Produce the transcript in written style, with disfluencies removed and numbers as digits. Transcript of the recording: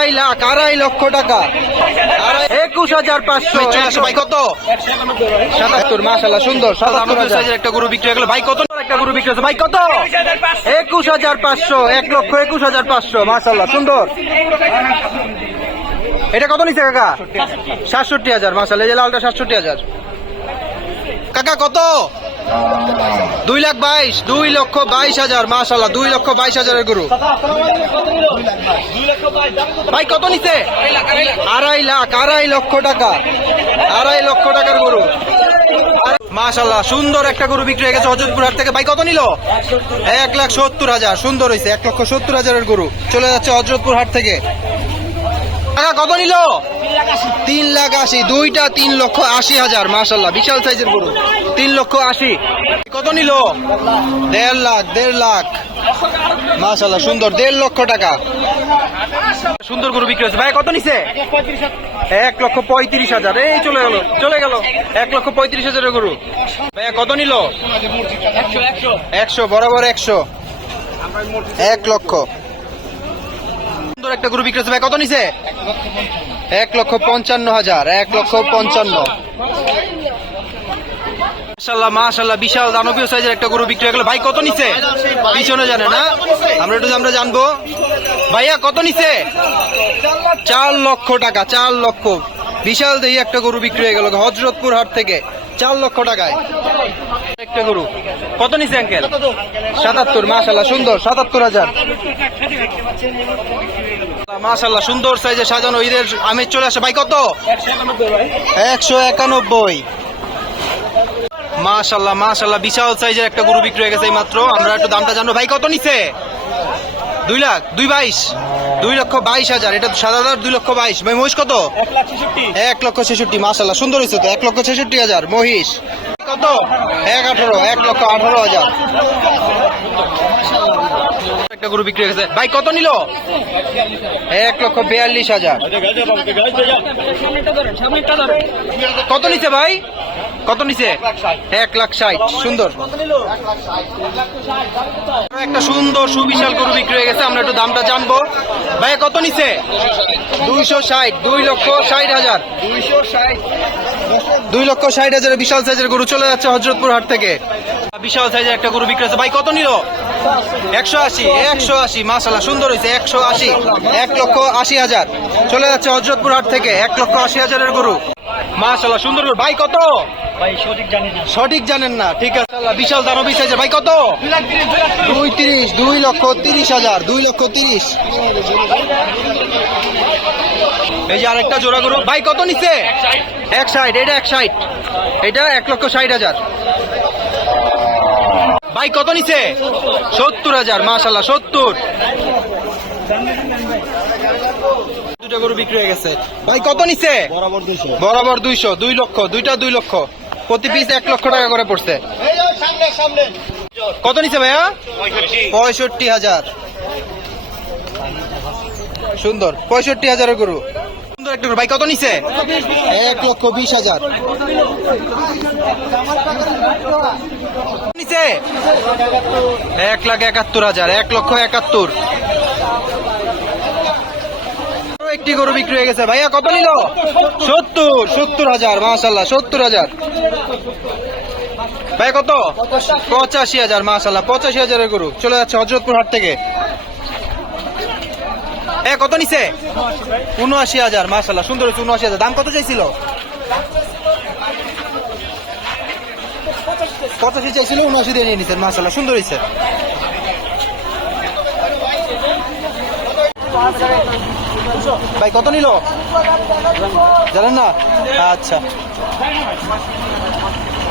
2.5 লক্ষ টাকা, 21,500। ভাই কত? 77। মাশাআল্লাহ সুন্দর 77,000 একটা গরু বিক্রি হয়ে গেল। ভাই কত একটা গরু বিক্রি হয়েছে? ভাই কত? 21,500। 1,21,500। মাশাআল্লাহ সুন্দর। এটা কত নিচ্ছে কাকা? 67,000। মাশাআল্লাহ এই যে লালটা 67,000। কাকা কত? 2,22,000। 2,22,000। মাশাআল্লাহ 2,22,000 গরু। ভাই কত নিচ্ছে? 2.5 লক্ষ টাকা, 2.5 লক্ষ টাকার গরু। মাশাআল্লাহ সুন্দর একটা গরু বিক্রি হয়ে গেছে হযরতপুর হাট থেকে। ভাই কত নিল? 1,70,000। সুন্দর হয়েছে, 1,70,000 গরু চলে যাচ্ছে হযরতপুর হাট থেকে। টাকা কত নিল? 3,80,000। দুইটা 3,80,000। মাশাআল্লাহ বিশাল সাইজের গরু, 3,80,000। কত নিল? 1.5 লাখ। মাশাআল্লাহ সুন্দর, 1.5 লক্ষ টাকা। সুন্দর গরু বিক্রি হয়েছে। ভাই কত নিছে? 1,35,000। এই চলে গেল 1,35,000 গরু। ভাই কত নিল? 100 বরাবর 100। 1 লক্ষ। সুন্দর একটা গরু বিক্রি হয়েছে। ভাই কত নিছে? 1,55,000। 1,55,000। মাশাআল্লাহ বিশাল দানবীয় সাইজের একটা গরু বিক্রি হয়ে গেল। ভাই কত নিছে? পিছনে জানে না, আমরা জানবো। ভাইয়া কত নিছে? 4 লক্ষ টাকা। 4 লক্ষ। বিশাল দেহি একটা গরু বিক্রি হয়ে গেল হযরতপুর হাট থেকে 4 লক্ষ টাকায় একটা গরু। কত নিছে আঙ্কেল? 77। মাশাআল্লাহ সুন্দর 77,000। মাশাআল্লাহ সুন্দর সাইজে সাজানো ঈদের আমেজ চলে আসে। ভাই কত? 191। মাশাআল্লাহ বিশাল সাইজের একটা গরু বিক্রি হয়ে গেছে এই মাত্র। আমরা একটু দামটা জানবো। ভাই কত নিছে? 2,22,000। এটা সাদাদার 2,22,000। ভাই মহিষ কত? 1,66,000। মাশাআল্লাহ সুন্দর হয়েছে তো, 1,66,000 মহিষ। কত? 1,18,000। একটা গরু বিক্রি হয়ে গেছে। ভাই কত নিল? 1,42,000। কত নিছে ভাই? কত নিছে? 1,60,000। সুন্দর একটা সুন্দর সুবিশাল গরু বিক্রি হয়ে গেছে। আমরা একটু দামটা জানবো। ভাই কত নিছে? 260। 2,60,000। 2,60,000 বিশাল সাইজের গরু চলে যাচ্ছে হযরতপুর হাট থেকে। বিশাল সাইজের একটা গরু বিক্রি হয়েছে। ভাই কত নিল? 180। মাশাআল্লাহ সুন্দর হয়েছে 180। 1,80,000 চলে যাচ্ছে হযরতপুর হাট থেকে 1,80,000 গরু। মাশাআল্লাহ সুন্দর গরু। ভাই কত? ভাই সঠিক জানেন না, ঠিক আছে। বিশাল দানবী সাইজের। ভাই কত? 2,30,000। 2,30,000। 2,30,000। এই যে আরেকটা জোড়া গরু। ভাই কত নিচ্ছে? 160। এটা 160। এটা 1,60,000। ভাই কত নিচ্ছে? 70,000। মাশাআল্লাহ 70। দুটো গরু বিক্রি হয়ে গেছে। ভাই কত নিচ্ছে? বরাবর 200। 2 লক্ষ। দুইটা 2 লক্ষ। প্রতি পিস 1 লক্ষ টাকা করে পড়ছে। কত নিচ্ছে ভাইয়া? 65,000। সুন্দর 65,000 গরু। সুন্দর একটা গরু। ভাই কত নিচ্ছে? 1,20,000। নিচ্ছে 1,71,000। 1,71,000। একটি গরু বিক্রি হয়ে গেছে। ভাইয়া কত নিল? 70,000। মাশাআল্লাহ 70,000। ভাই কত? 85,000। মাশাআল্লাহ 85,000 গরু চলে যাচ্ছে হযরতপুর হাট থেকে। কত নিছে? 79,000। মাশাআল্লাহ সুন্দর হয়েছে 79,000। দাম কত চাইছিল? 85 চাইছিল, 79 দিয়ে নিয়ে নিছেন। মাশাআল্লাহ সুন্দর হয়েছে। ভাই কত নিল জানেন না? আচ্ছা।